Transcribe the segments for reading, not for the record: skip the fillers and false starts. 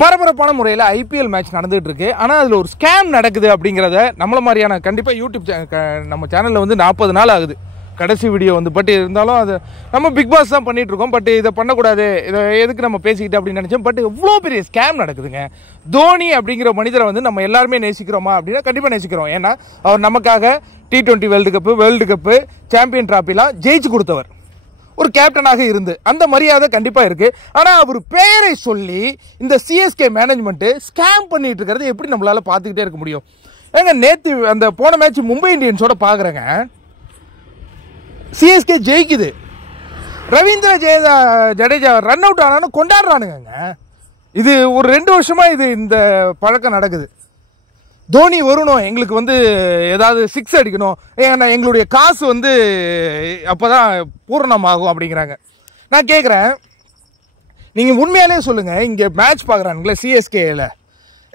பரபரப்பான முறையில் IPL match நடந்துகிட்டு இருக்கு. ஆனால் அதில் ஒரு ஸ்கேம் நடக்குது அப்படிங்கிறத நம்மள மாதிரியான கண்டிப்பாக யூடியூப் நம்ம சேனலில் வந்து 40 நாள் ஆகுது கடைசி வீடியோ வந்து. பட் இருந்தாலும் அது நம்ம பிக் பாஸ் தான் பண்ணிட்டு இருக்கோம். பட் இதை பண்ணக்கூடாது, இதை எதுக்கு நம்ம பேசிக்கிட்டு அப்படின்னு நினச்சோம். பட் எவ்வளோ பெரிய ஸ்கேம் நடக்குதுங்க. தோனி அப்படிங்கிற மனிதரை வந்து நம்ம எல்லாருமே நேசிக்கிறோமா அப்படின்னா கண்டிப்பாக நேசிக்கிறோம். ஏன்னா அவர் நமக்காக T20 வேர்ல்டு கப்பு சாம்பியன் டிராஃபிலாம் ஜெயிச்சு கொடுத்தவர், ஒரு கேப்டனாக இருந்து அந்த மரியாதை கண்டிப்பாக இருக்குது. ஆனால் அவர் பெயரை சொல்லி இந்த சிஎஸ்கே மேனேஜ்மெண்ட்டு ஸ்கேம் பண்ணிட்டு இருக்கிறது எப்படி நம்மளால் பார்த்துக்கிட்டே இருக்க முடியும்? ஏங்க நேற்று அந்த போன மேட்ச் மும்பை இந்தியன்ஸோட பார்க்குறேங்க, சிஎஸ்கே ஜெயிக்குது, ரவீந்திர ஜடேஜா ரன் அவுட் ஆனான்னு கொண்டாடுறானுங்க. இது ஒரு 2 வருஷமாக இது இந்த பழக்கம் நடக்குது. தோனி வரணும், எங்களுக்கு வந்து ஏதாவது 6 அடிக்கணும், ஏன்னா எங்களுடைய காசு வந்து அப்போ தான் பூரணமாகும் அப்படிங்கிறாங்க. நான் கேட்குறேன், நீங்கள் உண்மையாலே சொல்லுங்கள், இங்கே மேட்ச் பார்க்குறானுங்களே சிஎஸ்கேயில்,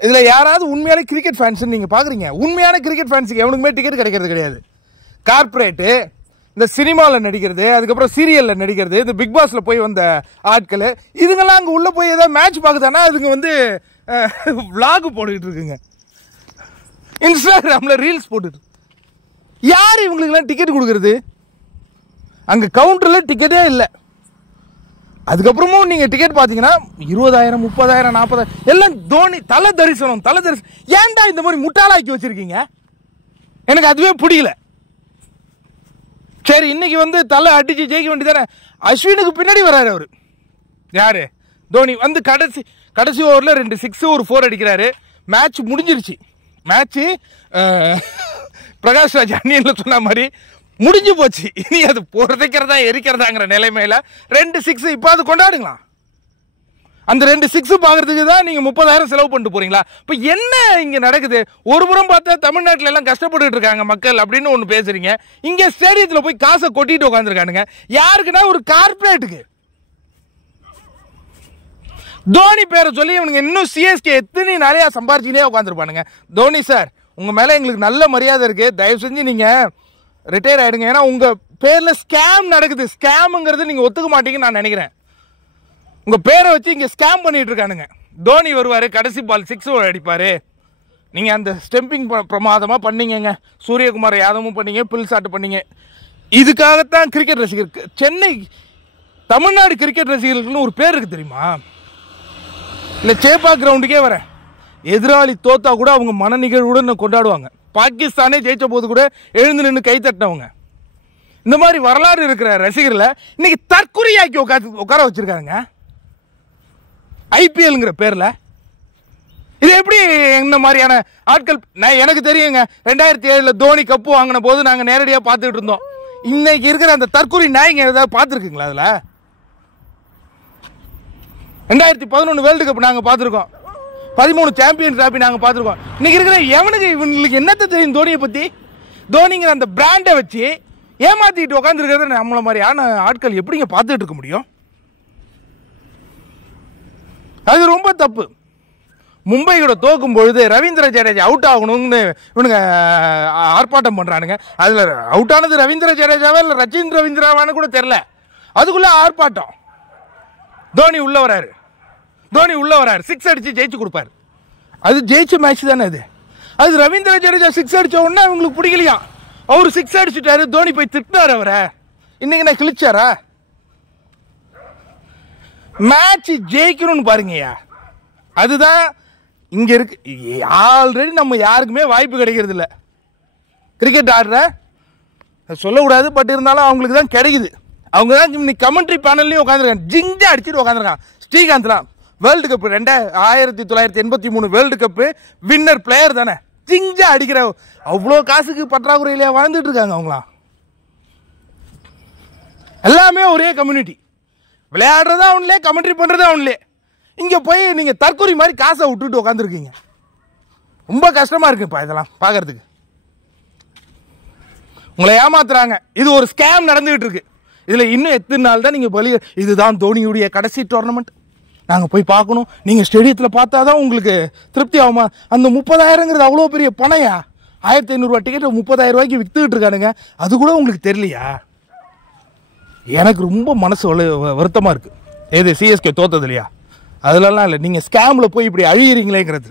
இதில் யாராவது உண்மையாலே கிரிக்கெட் ஃபேன்ஸுன்னு நீங்கள் பார்க்குறீங்க? உண்மையான கிரிக்கெட் ஃபேன்ஸுக்கு எவனுக்குமே டிக்கெட் கிடைக்கிறது கிடையாது. கார்பரேட்டு, இந்த சினிமாவில் நடிக்கிறது, அதுக்கப்புறம் சீரியலில் நடிக்கிறது, இந்த பிக் பாஸில் போய் வந்த ஆட்கள், இதுங்கெல்லாம் அங்கே உள்ளே போய் ஏதாவது மேட்ச் பார்க்குதானா அதுங்க வந்து விளாக் போட்டுக்கிட்டு இருக்குங்க, இன்ஸ்டாகிராமில் ரீல்ஸ் போட்டுட்டு. யார் இவங்களுக்கெல்லாம் டிக்கெட் கொடுக்குறது? அங்கே கவுண்டரில் டிக்கெட்டே இல்லை. அதுக்கப்புறமும் நீங்கள் டிக்கெட் பார்த்தீங்கன்னா 20,000 30,000 40,000 எல்லாம் தோனி தலை தரிசனம். ஏன்டா இந்த மாதிரி முட்டாளாக்கி வச்சிருக்கீங்க? எனக்கு அதுவே பிடிக்கல. சரி, இன்னைக்கு வந்து தலை அடிச்சு ஜெயிக்க வேண்டியதானே. அஸ்வினுக்கு பின்னாடி வர்றாரு அவர், யாரு? தோனி வந்து கடைசி ஓவரில் 2 6 ஒரு 4 அடிக்கிறாரு. மேட்ச் முடிஞ்சிருச்சு. மேட்ச்சு பிரகாஷ் ராஜ் அன்னியில் சொன்ன மாதிரி முடிஞ்சு போச்சு. இனி அது புதைக்கிறதா எரிக்கிறதாங்கிற நிலைமையில 2 6 இப்போ அது கொண்டாடுங்களா? அந்த 2 6 பார்க்கறதுக்கு தான் நீங்கள் 30,000 செலவு பண்ணிட்டு போறீங்களா? இப்போ என்ன இங்கே நடக்குது? ஒரு புறம் பார்த்தா தமிழ்நாட்டில் எல்லாம் கஷ்டப்பட்டு இருக்காங்க மக்கள் அப்படின்னு ஒன்று பேசுறீங்க, இங்கே ஸ்டேடியத்தில் போய் காசை கொட்டிட்டு உட்காந்துருக்கானுங்க. யாருக்குன்னா ஒரு கார்பரேட்டுக்கு. தோனி பேரை சொல்லி இவனுங்க இன்னும் சிஎஸ்கே எத்தனை நிறையா சம்பாரிச்சுக்கிட்டே உட்காந்துருப்பானுங்க. தோனி சார், உங்கள் மேலே எங்களுக்கு நல்ல மரியாதை இருக்குது, தயவு செஞ்சு நீங்கள் ரிட்டையர் ஆகிடுங்க. ஏன்னா உங்கள் பேரில் ஸ்கேம் நடக்குது. ஸ்கேமுங்கிறது நீங்கள் ஒத்துக்க மாட்டீங்கன்னு நான் நினைக்கிறேன். உங்கள் பேரை வச்சு இங்கே ஸ்கேம் பண்ணிட்டு இருக்கானுங்க. தோனி வருவார், கடைசி பால் 6 அடிப்பார். நீங்கள் அந்த ஸ்டெம்பிங் பிரமாதமாக பண்ணீங்க, சூரியகுமார் யாதவும் பண்ணீங்க, பில்சாட்டு பண்ணீங்க. இதுக்காகத்தான் கிரிக்கெட் ரசிகருக்கு, சென்னை தமிழ்நாடு கிரிக்கெட் ரசிகர்களுக்குன்னு ஒரு பேர் இருக்குது தெரியுமா? இல்லை சேப்பா கிரவுண்டுக்கே வரேன், எதிராளி தோத்தா கூட அவங்க மன நிகழ்வுடன் கொண்டாடுவாங்க. பாகிஸ்தானே ஜெயிச்ச போது கூட எழுந்து நின்று கை தட்டினவங்க. இந்த மாதிரி வரலாறு இருக்கிற ரசிகர்களை இன்னைக்கு தற்கொலையாக்கி உட்கார வச்சிருக்காங்க ஐபிஎல்ங்கிற பேரில். இது எப்படி இந்த மாதிரியான ஆட்கள்? எனக்கு தெரியுங்க, 2007 தோனி கப்பு வாங்கின போது நாங்கள் நேரடியாக பார்த்துக்கிட்டு இருந்தோம். இன்னைக்கு இருக்கிற அந்த தற்கொலை நாய்ங்க ஏதாவது பார்த்துருக்குங்களா? அதில் 2011 வேர்ல்டு கப் நாங்கள் பார்த்துருக்கோம், 13 சாம்பியன் டிராஃபி நாங்கள் பார்த்துருக்கோம். இன்னைக்கு இருக்கிற எவனுக்கு இவங்களுக்கு என்னத்தை தெரியும் தோனியை பற்றி? தோனிங்கிற அந்த பிராண்டை வச்சு ஏமாத்திட்டு உட்காந்துருக்கிறத நம்மள மாதிரியான ஆட்கள் எப்படிங்க பார்த்துட்டு இருக்க முடியும்? அது ரொம்ப தப்பு. மும்பை கூட தோக்கும் பொழுது ரவீந்திர ஜடேஜா அவுட் ஆகணும்னு இவனுங்க ஆர்ப்பாட்டம் பண்ணுறானுங்க. அதில் அவுட் ஆனது ரவீந்திர ஜடேஜாவா இல்லை ரச்சின் ரவீந்திராவான்னு கூட தெரில. அதுக்குள்ளே ஆர்ப்பாட்டம். தோனி உள்ள வராரு, 6 அடிச்சு ஜெயிச்சு கொடுப்பாரு. அது ஜெயிச்ச மேட்ச் தானே அது. அது ரவீந்திர ஜடேஜா 6 அடிச்ச உடனே அவங்களுக்கு பிடிக்கலையா, அவரு 6 அடிச்சுட்டாரு, தோனி போய் திட்டினார் அவரை. இன்னைக்கு நான் கிழிச்சாரா? மேட்ச் ஜெயிக்கணும்னு பாருங்கய்யா. அதுதான் இங்க இருக்கு. ஆல்ரெடி நம்ம யாருக்குமே வாய்ப்பு கிடைக்கிறது இல்லை. கிரிக்கெட் ஆடுற சொல்லக்கூடாது, பட் இருந்தாலும் அவங்களுக்கு தான் கிடைக்குது. அவங்க தான் இன்னைக்கு கமெண்ட்ரி பேனல்லையும் உட்காந்துருக்காங்க, ஜிஞ்சா அடிச்சுட்டு உட்காந்துருக்கான். ஸ்ரீகாந்த்லாம் world cup 1983 world cup winner player தானே, ஜிஞ்சா அடிக்கிற. அவ்வளோ காசுக்கு பற்றாக்குறையிலேயே வாழ்ந்துட்டு இருக்காங்க அவங்களாம். எல்லாமே ஒரே கம்யூனிட்டி, விளையாடுறதா அவங்களே, கமெண்ட்ரி பண்ணுறதா அவங்களே. இங்கே போய் நீங்கள் தற்கொலை மாதிரி காசை விட்டுட்டு உட்காந்துருக்கீங்க. ரொம்ப கஷ்டமாக இருக்குப்பா இதெல்லாம் பார்க்கறதுக்கு. உங்களை ஏமாத்துறாங்க. இது ஒரு ஸ்கேம் நடந்துகிட்டு இருக்கு. இதில் இன்னும் எத்தனை நாள் தான் நீங்கள் வெளியே? இதுதான் தோனியுடைய கடைசி டோர்னமெண்ட், நாங்கள் போய் பார்க்கணும். நீங்கள் ஸ்டேடியத்தில் பார்த்தா தான் உங்களுக்கு திருப்தி ஆகுமா? அந்த 30,000ங்கிறது அவ்வளோ பெரிய பணையா? 1500 டிக்கெட் 30,000 ரூபாய்க்கு விற்றுக்கிட்டு இருக்கானுங்க. அது கூட உங்களுக்கு தெரியலையா? எனக்கு ரொம்ப மனசு வருத்தமாக இருக்குது. எது சிஎஸ்கே தோத்தது இல்லையா? அதுலலாம் இல்லை, நீங்கள் ஸ்கேமில் போய் இப்படி அழியிறீங்களேங்கிறது.